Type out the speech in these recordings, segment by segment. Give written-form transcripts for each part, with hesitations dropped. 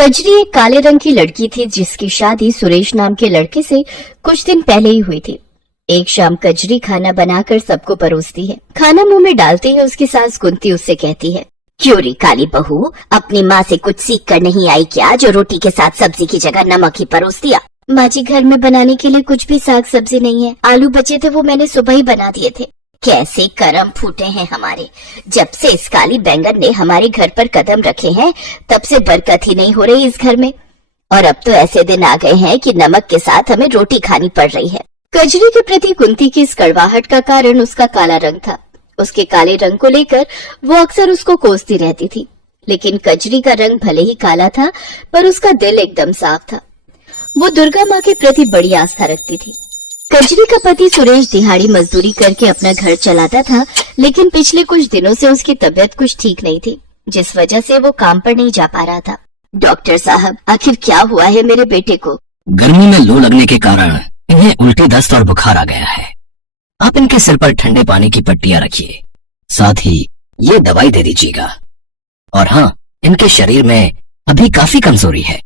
कजरी एक काले रंग की लड़की थी जिसकी शादी सुरेश नाम के लड़के से कुछ दिन पहले ही हुई थी। एक शाम कजरी खाना बनाकर सबको परोसती है। खाना मुंह में डालते ही उसकी सास कुंती उससे कहती है, क्यों रे काली बहू, अपनी माँ से कुछ सीख कर नहीं आई क्या, जो रोटी के साथ सब्जी की जगह नमक ही परोस दिया। माँ जी, घर में बनाने के लिए कुछ भी साग सब्जी नहीं है। आलू बचे थे वो मैंने सुबह ही बना दिए थे। कैसे करम फूटे हैं हमारे, जब से इस काली बैंगन ने हमारे घर पर कदम रखे हैं तब से बरकत ही नहीं हो रही इस घर में। और अब तो ऐसे दिन आ गए हैं कि नमक के साथ हमें रोटी खानी पड़ रही है। कजरी के प्रति कुंती की इस कड़वाहट का कारण उसका काला रंग था। उसके काले रंग को लेकर वो अक्सर उसको कोसती रहती थी, लेकिन कजरी का रंग भले ही काला था पर उसका दिल एकदम साफ था। वो दुर्गा माँ के प्रति बड़ी आस्था रखती थी। कजरी का पति सुरेश दिहाड़ी मजदूरी करके अपना घर चलाता था, लेकिन पिछले कुछ दिनों से उसकी तबीयत कुछ ठीक नहीं थी, जिस वजह से वो काम पर नहीं जा पा रहा था। डॉक्टर साहब, आखिर क्या हुआ है मेरे बेटे को? गर्मी में लू लगने के कारण इन्हें उल्टी दस्त और बुखार आ गया है। आप इनके सिर पर ठंडे पानी की पट्टियां रखिए, साथ ही ये दवाई दे दीजिएगा। और हाँ, इनके शरीर में अभी काफी कमजोरी है,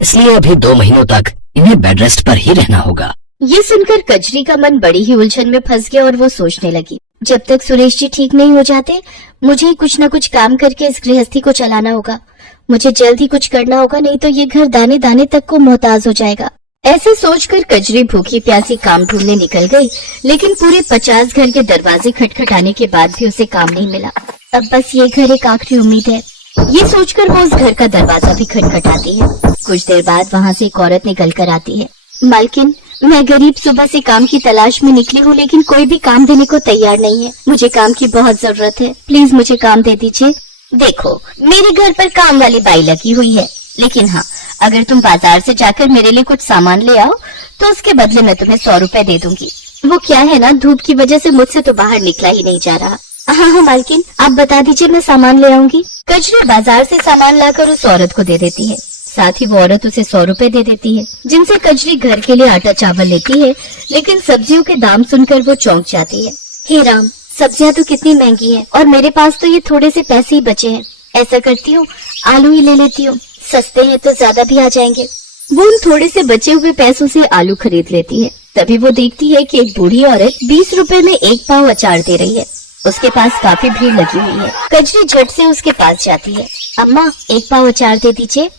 इसलिए अभी 2 महीनों तक इन्हें बेड रेस्ट पर ही रहना होगा। ये सुनकर कजरी का मन बड़ी ही उलझन में फंस गया और वो सोचने लगी, जब तक सुरेश जी ठीक नहीं हो जाते मुझे कुछ न कुछ काम करके इस गृहस्थी को चलाना होगा। मुझे जल्द ही कुछ करना होगा, नहीं तो ये घर दाने दाने तक को मोहताज हो जाएगा। ऐसे सोचकर कजरी भूखी प्यासी काम ढूंढने निकल गई, लेकिन पूरे 50 घर के दरवाजे खटखटाने के बाद भी उसे काम नहीं मिला। अब बस ये घर एक आखिरी उम्मीद है। ये सोचकर वो उस घर का दरवाजा भी खटखटाती है। कुछ देर बाद वहाँ से एक औरत निकल कर आती है। मालकिन, मैं गरीब सुबह से काम की तलाश में निकली हूँ, लेकिन कोई भी काम देने को तैयार नहीं है। मुझे काम की बहुत जरूरत है, प्लीज मुझे काम दे दीजिए। देखो, मेरे घर पर काम वाली बाई लगी हुई है, लेकिन हाँ, अगर तुम बाजार से जाकर मेरे लिए कुछ सामान ले आओ तो उसके बदले मैं तुम्हें 100 रुपए दे दूंगी। वो क्या है ना, धूप की वजह से मुझसे तो बाहर निकला ही नहीं जा रहा। हाँ मालकिन, आप बता दीजिए, मैं सामान ले आऊंगी। कजरी बाजार से सामान लाकर उस औरत को दे देती है। साथ ही वो औरत उसे 100 रुपए दे देती है, जिनसे कजरी घर के लिए आटा चावल लेती है। लेकिन सब्जियों के दाम सुनकर वो चौंक जाती है। हे राम, सब्जियां तो कितनी महंगी हैं और मेरे पास तो ये थोड़े से पैसे ही बचे हैं। ऐसा करती हूँ, आलू ही ले लेती हूँ, सस्ते हैं तो ज्यादा भी आ जाएंगे। वो उन थोड़े से बचे हुए पैसों से आलू खरीद लेती है। तभी वो देखती है कि एक बूढ़ी औरत 20 रुपए में 1 पाव अचार दे रही है। उसके पास काफी भीड़ लगी हुई है। कजरी झट से उसके पास जाती है। अम्मा, 1 पाव अचार दे दीजिए।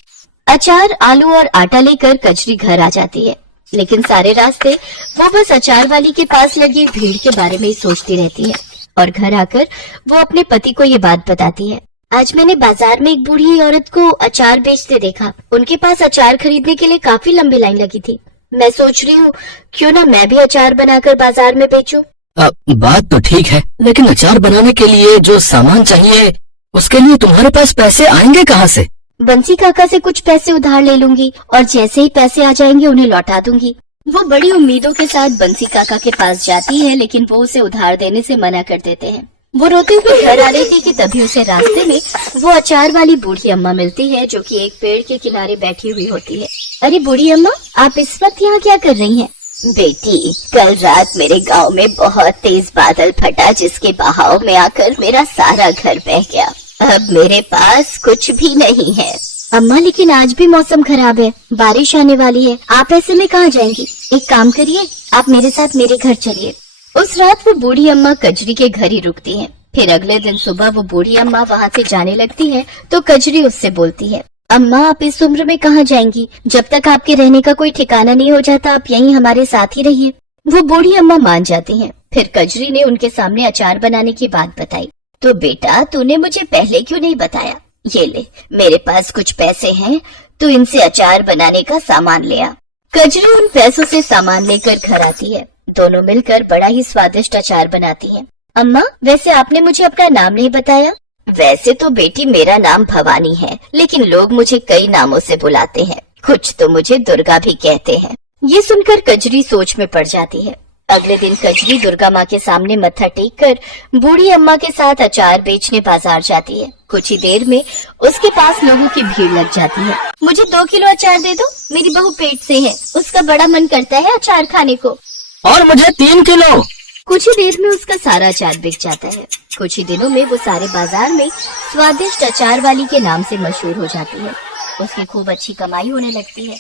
अचार, आलू और आटा लेकर कजरी घर आ जाती है, लेकिन सारे रास्ते वो बस अचार वाली के पास लगी भीड़ के बारे में ही सोचती रहती है। और घर आकर वो अपने पति को ये बात बताती है। आज मैंने बाजार में एक बूढ़ी औरत को अचार बेचते देखा। उनके पास अचार खरीदने के लिए काफी लंबी लाइन लगी थी। मैं सोच रही हूँ क्यों ना मैं भी अचार बनाकर बाजार में बेचूं। बात तो ठीक है, लेकिन अचार बनाने के लिए जो सामान चाहिए उसके लिए तुम्हारे पास पैसे आएंगे कहाँ से? बंसी काका से कुछ पैसे उधार ले लूंगी और जैसे ही पैसे आ जाएंगे उन्हें लौटा दूंगी। वो बड़ी उम्मीदों के साथ बंसी काका के पास जाती है, लेकिन वो उसे उधार देने से मना कर देते हैं। वो रोते हुए घर आ रही थी कि तभी उसे रास्ते में वो अचार वाली बूढ़ी अम्मा मिलती है, जो कि एक पेड़ के किनारे बैठी हुई होती है। अरे बूढ़ी अम्मा, आप इस वक्त यहाँ क्या कर रही हैं? बेटी, कल रात मेरे गांव में बहुत तेज बादल फटा, जिसके बहाव में आकर मेरा सारा घर बह गया। अब मेरे पास कुछ भी नहीं है। अम्मा, लेकिन आज भी मौसम खराब है, बारिश आने वाली है। आप ऐसे में कहाँ जाएंगी? एक काम करिए, आप मेरे साथ मेरे घर चलिए। उस रात वो बूढ़ी अम्मा कजरी के घर ही रुकती है। फिर अगले दिन सुबह वो बूढ़ी अम्मा वहाँ से जाने लगती है तो कजरी उससे बोलती है, अम्मा, आप इस उम्र में कहाँ जाएंगी? जब तक आपके रहने का कोई ठिकाना नहीं हो जाता आप यहीं हमारे साथ ही रहिए। वो बूढ़ी अम्मा मान जाती हैं। फिर कजरी ने उनके सामने अचार बनाने की बात बताई। तो बेटा, तूने मुझे पहले क्यों नहीं बताया? ये ले, मेरे पास कुछ पैसे हैं, तू इनसे अचार बनाने का सामान ले आ। कजरी उन पैसों से सामान लेकर घर आती है। दोनों मिलकर बड़ा ही स्वादिष्ट अचार बनाती हैं। अम्मा, वैसे आपने मुझे अपना नाम नहीं बताया। वैसे तो बेटी मेरा नाम भवानी है, लेकिन लोग मुझे कई नामों से बुलाते हैं। कुछ तो मुझे दुर्गा भी कहते हैं। ये सुनकर कजरी सोच में पड़ जाती है। अगले दिन कजरी दुर्गा माँ के सामने मत्था टेक कर बूढ़ी अम्मा के साथ अचार बेचने बाजार जाती है। कुछ ही देर में उसके पास लोगों की भीड़ लग जाती है। मुझे 2 किलो अचार दे दो, मेरी बहू पेट से है, उसका बड़ा मन करता है अचार खाने को। और मुझे 3 किलो। कुछ ही देर में उसका सारा अचार बिक जाता है। कुछ ही दिनों में वो सारे बाजार में स्वादिष्ट अचार वाली के नाम से मशहूर हो जाती है। उसकी खूब अच्छी कमाई होने लगती है।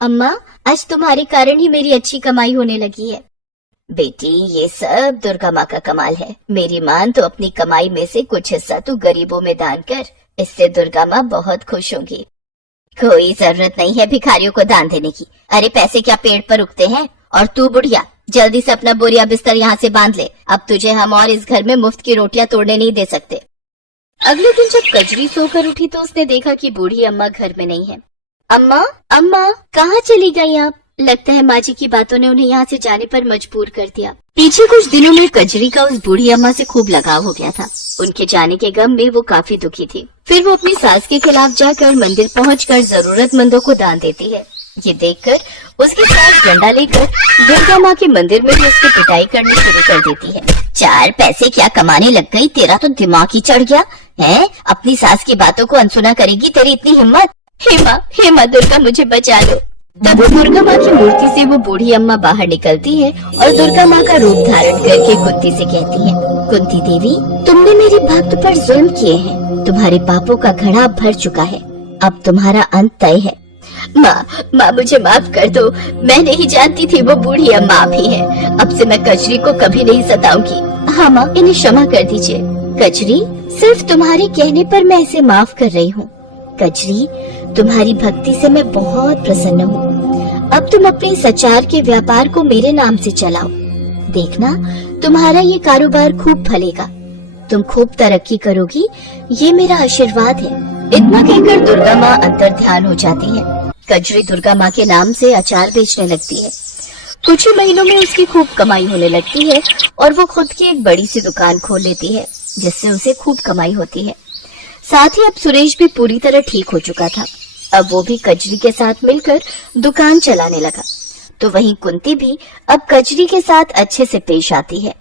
अम्मा, आज तुम्हारे कारण ही मेरी अच्छी कमाई होने लगी है। बेटी, ये सब दुर्गा माँ का कमाल है। मेरी मान तो अपनी कमाई में से कुछ हिस्सा तू गरीबों में दान कर, इससे दुर्गा माँ बहुत खुश होंगी। कोई जरूरत नहीं है भिखारियों को दान देने की। अरे पैसे क्या पेड़ पर उगते हैं? और तू बुढ़िया, जल्दी से अपना बोरिया बिस्तर यहाँ से बांध ले। अब तुझे हम और इस घर में मुफ्त की रोटियां तोड़ने नहीं दे सकते। अगले दिन जब कजरी सोकर उठी तो उसने देखा कि बूढ़ी अम्मा घर में नहीं है। अम्मा, अम्मा, कहाँ चली गई आप? लगता है माँ जी की बातों ने उन्हें यहाँ से जाने पर मजबूर कर दिया। पीछे कुछ दिनों में कजरी का उस बूढ़ी अम्मा से खूब लगाव हो गया था। उनके जाने के गम में वो काफी दुखी थी। फिर वो अपनी सास के खिलाफ जाकर मंदिर पहुंचकर जरूरतमंदों को दान देती है। ये देखकर उसकी सास डंडा लेकर दुर्गा माँ के मंदिर में भी उसकी पिटाई करनी शुरू कर देती है। 4 पैसे क्या कमाने लग गई? तेरा तो दिमाग ही चढ़ गया है। अपनी सास की बातों को अनसुना करेगी? तेरी इतनी हिम्मत? हे माँ दुर्गा, मुझे बचा लो। तब दुर्गा माँ की मूर्ति से वो बूढ़ी अम्मा बाहर निकलती है और दुर्गा माँ का रूप धारण करके कुंती से कहती है, कुंती देवी, तुमने मेरे भक्त पर जुल्म किए हैं। तुम्हारे पापों का घड़ा भर चुका है। अब तुम्हारा अंत तय है। माँ मुझे माफ कर दो। मैं नहीं जानती थी वो बूढ़ी अम्मा आप ही है। अब से मैं कजरी को कभी नहीं सताऊंगी। हाँ माँ, इन्हें क्षमा कर दीजिए। कजरी, सिर्फ तुम्हारे कहने पर मैं इसे माफ कर रही हूँ। कजरी, तुम्हारी भक्ति से मैं बहुत प्रसन्न हूँ। अब तुम अपने सचार के व्यापार को मेरे नाम से चलाओ। देखना, तुम्हारा ये कारोबार खूब फलेगा। तुम खूब तरक्की करोगी, ये मेरा आशीर्वाद है। इतना कहकर दुर्गा माँ अंतर ध्यान हो जाती है। कजरी दुर्गा माँ के नाम से अचार बेचने लगती है। कुछ ही महीनों में उसकी खूब कमाई होने लगती है और वो खुद की एक बड़ी सी दुकान खोल लेती है, जिससे उसे खूब कमाई होती है। साथ ही अब सुरेश भी पूरी तरह ठीक हो चुका था। अब वो भी कजरी के साथ मिलकर दुकान चलाने लगा। तो वहीं कुंती भी अब कजरी के साथ अच्छे से पेश आती है।